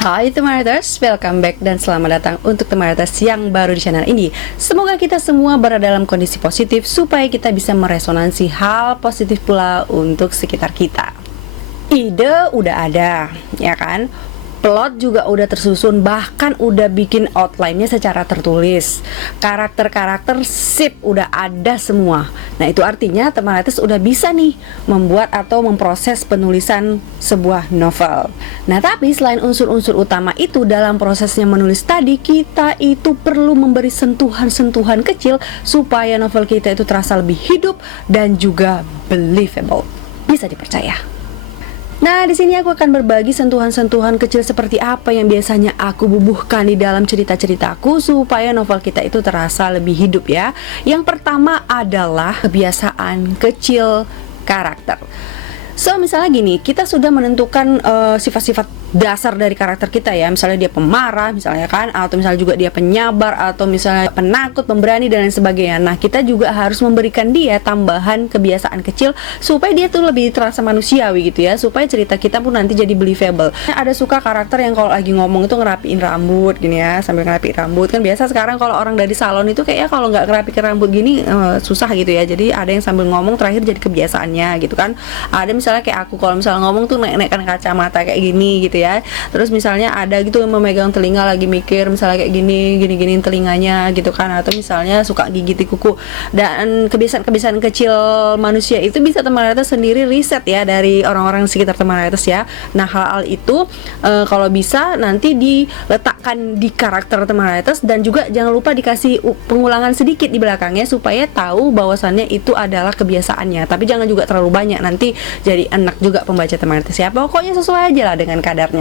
Hai teman-teman, welcome back dan selamat datang untuk teman-teman yang baru di channel ini. Semoga kita semua berada dalam kondisi positif supaya kita bisa meresonansi hal positif pula untuk sekitar kita. Ide udah ada, ya kan? Plot juga udah tersusun, bahkan udah bikin outline-nya secara tertulis. Karakter-karakter sip udah ada semua. Nah itu artinya teman-teman udah bisa nih membuat atau memproses penulisan sebuah novel. Nah tapi selain unsur-unsur utama itu, dalam prosesnya menulis tadi kita itu perlu memberi sentuhan-sentuhan kecil supaya novel kita itu terasa lebih hidup dan juga believable, bisa dipercaya. Nah, di sini aku akan berbagi sentuhan-sentuhan kecil seperti apa yang biasanya aku bubuhkan di dalam cerita-ceritaku supaya novel kita itu terasa lebih hidup ya. Yang pertama adalah kebiasaan kecil karakter. So, misalnya gini, kita sudah menentukan sifat-sifat dasar dari karakter kita ya. Misalnya dia pemarah, misalnya kan, atau misalnya juga dia penyabar, atau misalnya penakut, pemberani, dan lain sebagainya. Nah, kita juga harus memberikan dia tambahan kebiasaan kecil supaya dia tuh lebih terasa manusiawi gitu ya, supaya cerita kita pun nanti jadi believable. Ada suka karakter yang kalau lagi ngomong itu ngerapiin rambut gini ya, sambil ngerapiin rambut. Kan biasa sekarang kalau orang dari salon itu kayaknya kalau nggak ngerapiin rambut gini susah gitu ya. Jadi ada yang sambil ngomong terakhir jadi kebiasaannya gitu kan. Ada misalnya kayak aku kalau misalnya ngomong tuh naik-naikkan kacamata kayak gini gitu ya. Terus misalnya ada gitu yang memegang telinga lagi mikir misalnya kayak gini-giniin telinganya gitu kan, atau misalnya suka gigiti kuku. Dan kebiasaan-kebiasaan kecil manusia itu bisa teman-teman sendiri riset ya dari orang-orang sekitar teman-teman ya. Nah hal-hal itu kalau bisa nanti diletakkan di karakter teman-teman dan juga jangan lupa dikasih pengulangan sedikit di belakangnya supaya tahu bahwasannya itu adalah kebiasaannya. Tapi jangan juga terlalu banyak, nanti jadi enak juga pembaca teman-teman ya. Pokoknya sesuai aja lah dengan kadar.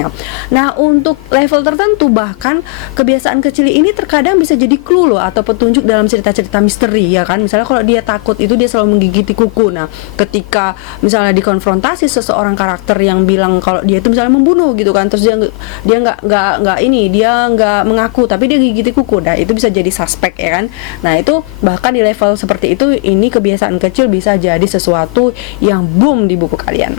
Nah untuk level tertentu bahkan kebiasaan kecil ini terkadang bisa jadi clue loh, atau petunjuk dalam cerita-cerita misteri ya kan. Misalnya kalau dia takut itu dia selalu menggigiti kuku. Nah ketika misalnya dikonfrontasi seseorang karakter yang bilang kalau dia itu misalnya membunuh gitu kan, terus dia nggak mengaku tapi dia gigiti kuku. Nah itu bisa jadi suspek ya kan. Nah itu bahkan di level seperti itu, ini kebiasaan kecil bisa jadi sesuatu yang boom di buku kalian.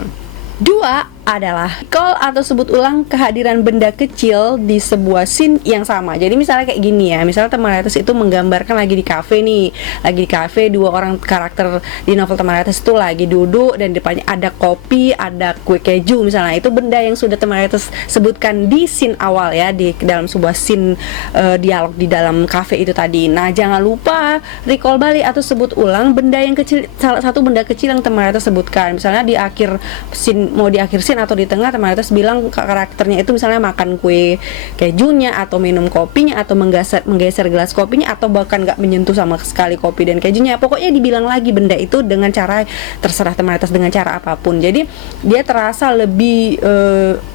2 adalah call atau sebut ulang kehadiran benda kecil di sebuah scene yang sama. Jadi misalnya kayak gini ya, misalnya teman Retes itu menggambarkan lagi di kafe nih, lagi di kafe, dua orang karakter di novel teman Retes itu lagi duduk dan depannya ada kopi, ada kue keju misalnya. Itu benda yang sudah teman Retes sebutkan di scene awal ya, di dalam sebuah scene dialog di dalam kafe itu tadi. Nah jangan lupa recall balik atau sebut ulang benda yang kecil, salah satu benda kecil yang teman Retes sebutkan. Misalnya di akhir scene, mau di akhir scene atau di tengah, teman Retes bilang karakternya itu misalnya makan kue kejunya atau minum kopinya atau menggeser gelas kopinya atau bahkan nggak menyentuh sama sekali kopi dan kejunya. Pokoknya dibilang lagi benda itu dengan cara terserah teman Retes, dengan cara apapun. Jadi dia terasa lebih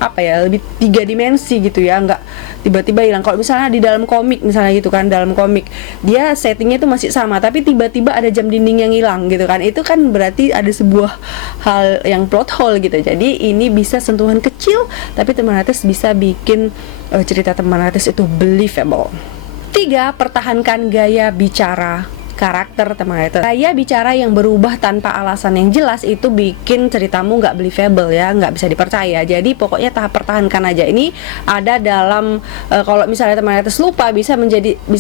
lebih 3 dimensi gitu ya, nggak tiba-tiba hilang. Kalau misalnya di dalam komik misalnya gitu kan, dalam komik dia settingnya itu masih sama tapi tiba-tiba ada jam dinding yang hilang gitu kan, itu kan berarti ada sebuah hal yang plot hole gitu. Jadi ini bisa sentuhan kecil tapi teman Retes bisa bikin cerita teman Retes itu believable. 3, pertahankan gaya bicara karakter teman Retes. Gaya bicara yang berubah tanpa alasan yang jelas itu bikin ceritamu nggak believable ya, nggak bisa dipercaya. Jadi pokoknya pertahankan aja. Ini ada dalam kalau misalnya teman Retes lupa, bisa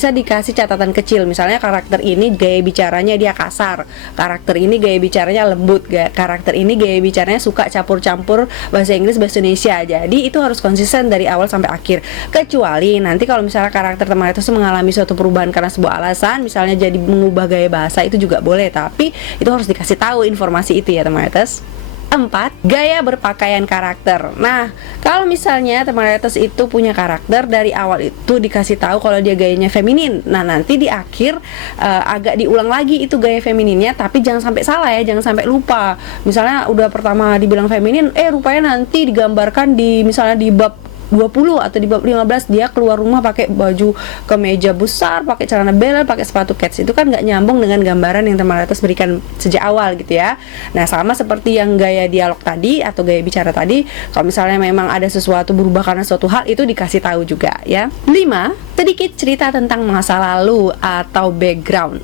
dikasih catatan kecil. Misalnya karakter ini gaya bicaranya dia kasar, karakter ini gaya bicaranya lembut, karakter ini gaya bicaranya suka campur-campur bahasa Inggris bahasa Indonesia. Jadi itu harus konsisten dari awal sampai akhir. Kecuali nanti kalau misalnya karakter teman Retes mengalami suatu perubahan karena sebuah alasan, misalnya jadi mengubah gaya bahasa, itu juga boleh, tapi itu harus dikasih tahu informasi itu ya teman Retes. 4, gaya berpakaian karakter. Nah, kalau misalnya teman Retes itu punya karakter dari awal itu dikasih tahu kalau dia gayanya feminin. Nah, nanti di akhir agak diulang lagi itu gaya femininnya, tapi jangan sampai salah ya, jangan sampai lupa. Misalnya udah pertama dibilang feminin, rupanya nanti digambarkan di misalnya di bab 20 atau di bab 15 dia keluar rumah pakai baju kemeja besar, pakai celana bel, pakai sepatu kets. Itu kan nggak nyambung dengan gambaran yang teman Retes berikan sejak awal gitu ya. Nah sama seperti yang gaya dialog tadi atau gaya bicara tadi, kalau misalnya memang ada sesuatu berubah karena suatu hal, itu dikasih tahu juga ya. 5, sedikit cerita tentang masa lalu atau background.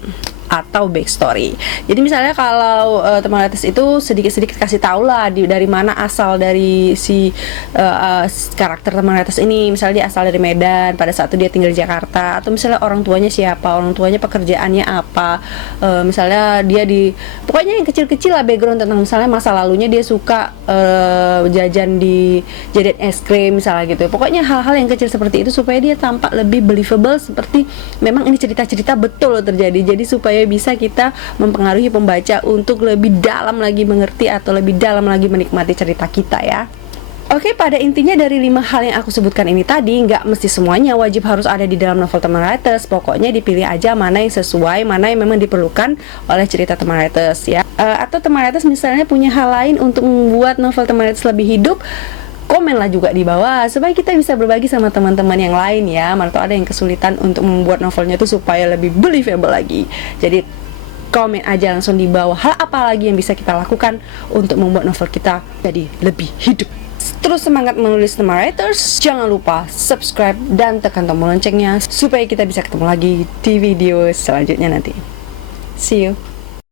atau backstory. Jadi misalnya kalau teman Retes itu sedikit-sedikit kasih tahu lah dari mana asal dari si karakter teman Retes ini. Misalnya dia asal dari Medan, pada saat itu dia tinggal di Jakarta, atau misalnya orang tuanya siapa, orang tuanya pekerjaannya apa, misalnya dia pokoknya yang kecil-kecil lah, background tentang misalnya masa lalunya dia suka jajan es krim misalnya gitu. Pokoknya hal-hal yang kecil seperti itu supaya dia tampak lebih believable, seperti memang ini cerita-cerita betul terjadi. Jadi supaya bisa kita mempengaruhi pembaca untuk lebih dalam lagi mengerti atau lebih dalam lagi menikmati cerita kita ya. Oke, pada intinya dari 5 hal yang aku sebutkan ini tadi, nggak mesti semuanya wajib harus ada di dalam novel teman Retes. Pokoknya dipilih aja mana yang sesuai, mana yang memang diperlukan oleh cerita teman Retes ya. Atau teman Retes misalnya punya hal lain untuk membuat novel teman Retes lebih hidup, komenlah juga di bawah supaya kita bisa berbagi sama teman-teman yang lain ya. Mana tahu ada yang kesulitan untuk membuat novelnya itu supaya lebih believable lagi. Jadi komen aja langsung di bawah hal apa lagi yang bisa kita lakukan untuk membuat novel kita jadi lebih hidup. Terus semangat menulis teman Writers. Jangan lupa subscribe dan tekan tombol loncengnya supaya kita bisa ketemu lagi di video selanjutnya nanti. See you.